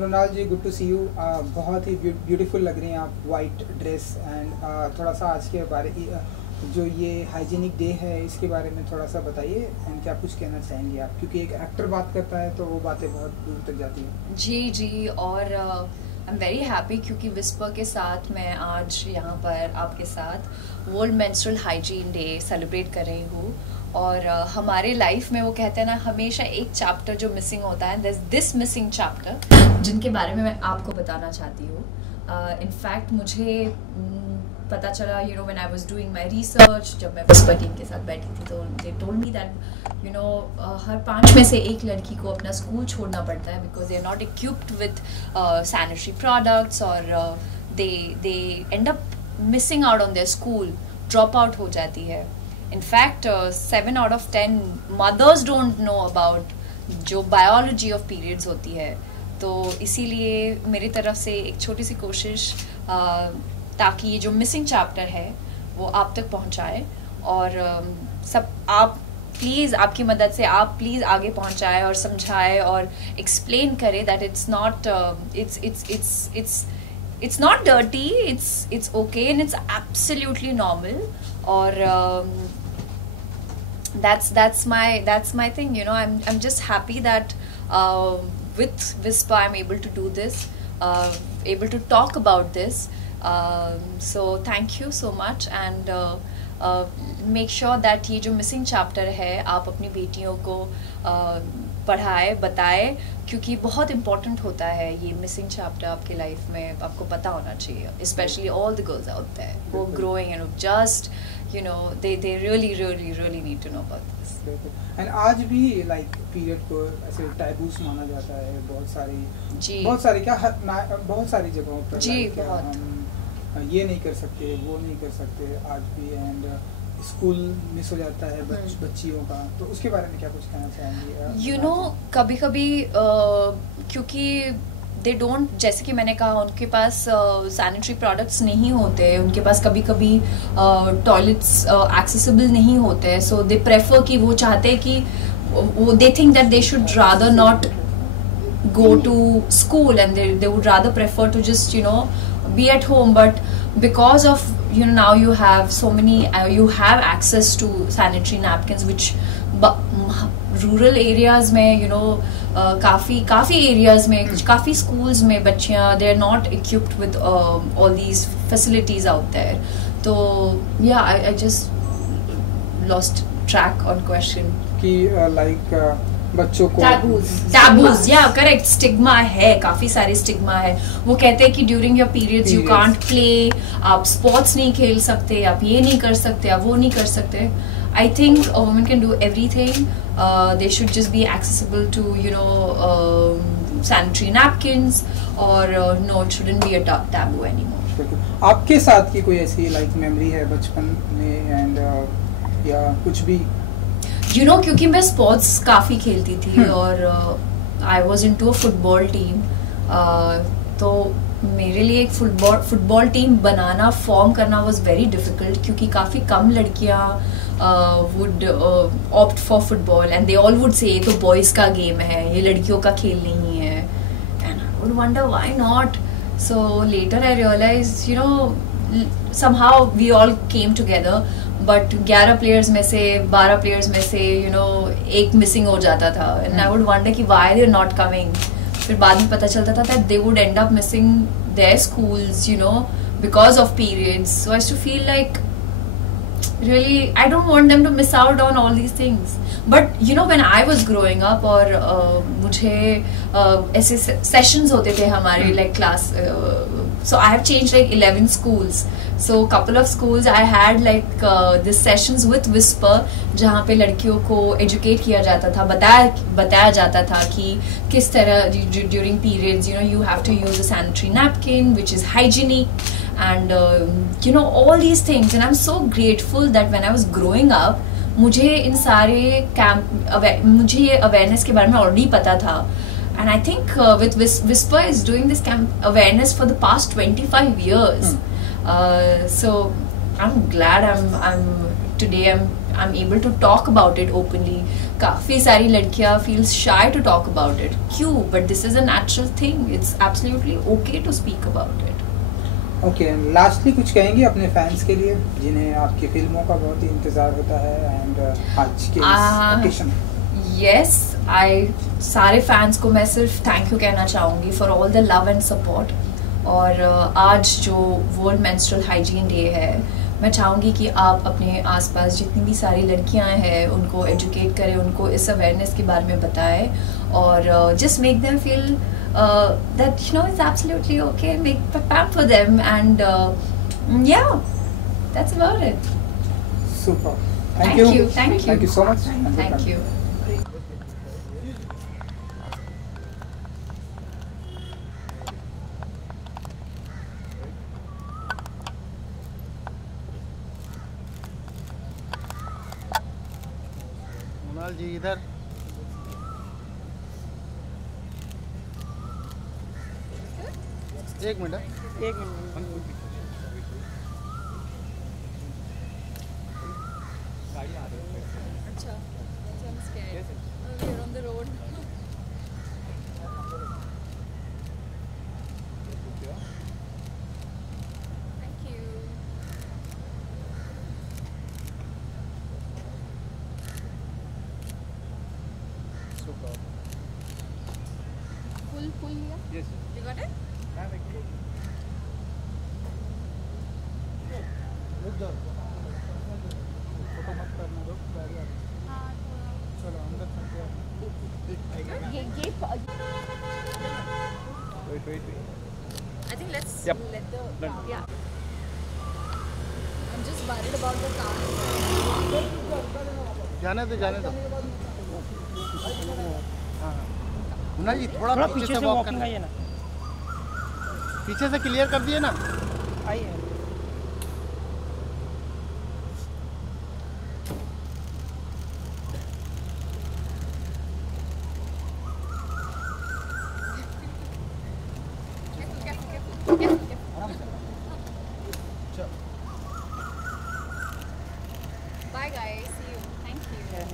Ronald ji, good to see you. बहुत ही beautiful लग रही हैं आप, वाइट ड्रेस एंड थोड़ा सा आज के बारे जो ये हाइजीनिक डे है इसके बारे में थोड़ा सा बताइए एंड क्या कुछ कहना चाहेंगे आप, क्योंकि एक एक्टर बात करता है तो वो बातें बहुत दूर तक जाती हैं। जी और आई एम वेरी हैप्पी क्योंकि विस्पर के साथ मैं आज यहाँ पर आपके साथ world menstrual hygiene day celebrate कर रही हूँ। और हमारे लाइफ में वो कहते हैं ना, हमेशा एक चैप्टर जो मिसिंग होता है, दिस मिसिंग चैप्टर जिनके बारे में मैं आपको बताना चाहती हूँ। इनफैक्ट मुझे पता चला, you know, when I was doing my research, जब मैं विस्पर टीम के साथ बैठी थी तो they told me that, you know, हर 5 में से एक लड़की को अपना स्कूल छोड़ना पड़ता है because they are not equipped with sanitary products और they end up missing out on their school, drop out हो जाती है। In fact, 7 out of 10 mothers don't know about जो biology of periods होती है। तो इसीलिए मेरी तरफ से एक छोटी सी कोशिश ताकि ये जो मिसिंग चैप्टर है वो आप तक पहुंचाए और सब आप प्लीज़, आपकी मदद से आप प्लीज़ आगे पहुंचाए और समझाए और एक्सप्लेन करें that it's not it's not dirty, it's okay and it's absolutely normal. और that's my thing, you know. I'm just happy that with Whisper I'm able to do this, able to talk about this. So thank you so much and make sure that ये जो missing chapter है आप अपनी बेटियों को पढ़ाए, बताए, क्योंकि बहुत इम्पोर्टेंट होता है ये मिसिंग चैप्टर आपके लाइफ में, आपको पता होना चाहिए, specially all the girls out there who are growing and just, you know, they really need to know about this. And आज भी लाइक पीरियड को ऐसे टैबूस माना जाता है बहुत सारी क्या बहुत सारी जगहों पर जी, हम ये नहीं कर सकते, वो नहीं कर सकते आज भी, एंड स्कूल मिस हो जाता है बच्चियों का, तो उसके बारे में क्या कुछ कहना चाहेंगे? यू नो, कभी कभी क्योंकि दे डोंट, जैसे कि मैंने कहा, उनके पास सैनिटरी प्रोडक्ट्स नहीं होते, उनके पास कभी कभी टॉयलेट्स एक्सेसिबल नहीं होते, सो दे प्रेफर कि वो चाहते हैं कि वो they think that they should rather not go to school and they would rather prefer to just, you know, be at home. But because of, you know, now you have so many you have access to sanitary napkins, which rural areas में, you know, काफी areas में, काफी schools में बच्चियां, they are not equipped with all these facilities out there. So yeah, I just lost track on question कि like बच्चों को taboos, या करेक्ट, स्टिग्मा है, काफी सारे स्टिग्मा है। वो कहते हैं कि during your periods you can't play, आप स्पोर्ट्स नहीं खेल सकते, आप ये नहीं कर सकते, आप वो नहीं कर सकते। I think a woman can do everything, they should just be accessible to, you know, sanitary napkins, और no, it shouldn't be a taboo anymore. आपके साथ की कोई ऐसी लाइक मेमोरी है बचपन में एंड या कुछ भी? You know, क्योंकि मैं स्पोर्ट्स काफ़ी खेलती थी और I was into a football team, तो मेरे लिए एक फुटबॉल टीम बनाना, फॉर्म करना वॉज वेरी डिफिकल्ट, क्योंकि काफ़ी कम लड़कियाँ would opt for football and they all would say तो बॉयज़ का गेम है, ये लड़कियों का खेल नहीं है, and I would wonder why not. So later I realize, you know, somehow we all came together, but 11 players में से 12 प्लेयर्स में से, यू नो, एक मिसिंग हो जाता था, एंड आई वुड वंडर कि why they are not coming. फिर बाद में पता चलता था that they would end up missing their schools, you know, because of periods. So I used to feel like really I don't want them to miss out on all these things. But you know, when I was growing up, और मुझे ऐसे sessions होते थे हमारे like class, so I have changed like 11 schools. So couple of schools I had like this sessions with Whisper, जहाँ पे लड़कियों को educate किया जाता था, बताया जाता था कि किस तरह during periods, you know, you have to use a sanitary napkin which is hygienic, and you know, all these things. And I'm so grateful that when I was growing up, मुझे इन सारे कैंप, मुझे ये awareness के बारे में already पता था, and I think with Whisper is doing this camp awareness for the past 25 years. So I'm glad I'm today I'm able to talk about it openly. काफी सारी लड़कियां feel shy to talk about it. क्यों? But this is a natural thing. It's absolutely okay to speak about it. Okay, lastly कुछ कहेंगे अपने fans के लिए जिन्हें आपकी फिल्मों का बहुत ही इंतजार होता है एंड आज के ओकेशन? यस, आई सारे फैंस को मैं सिर्फ थैंक यू कहना चाहूँगी for all the love and support. और आज जो वर्ल्ड मेंस्ट्रुअल हाइजीन डे है, मैं चाहूँगी कि आप अपने आसपास जितनी भी सारी लड़कियां हैं उनको एजुकेट करें, उनको इस अवेयरनेस के बारे में बताएं और just make them feel that it's absolutely okay, make pamper them and yeah, that's about it. Super. Thank you so much. Thank you. मोनाल जी इधर. एक मिनट. अच्छा, I'm scared. We're on the road. Thank you. Super. Full लिया? Yes. You got it? Photo मत करना, रुक गाड़ी आ रही. चलो अंदर चलते हैं. Wait. I think let's Yep. let the Done. yeah. I'm just worried about the car. जाने दो. हाँ. मोनाल जी थोड़ा पीछे से वॉक करना. ना पीछे से क्लियर कर दिए ना. आइए. Bye guys, see you. Thank you. Yeah,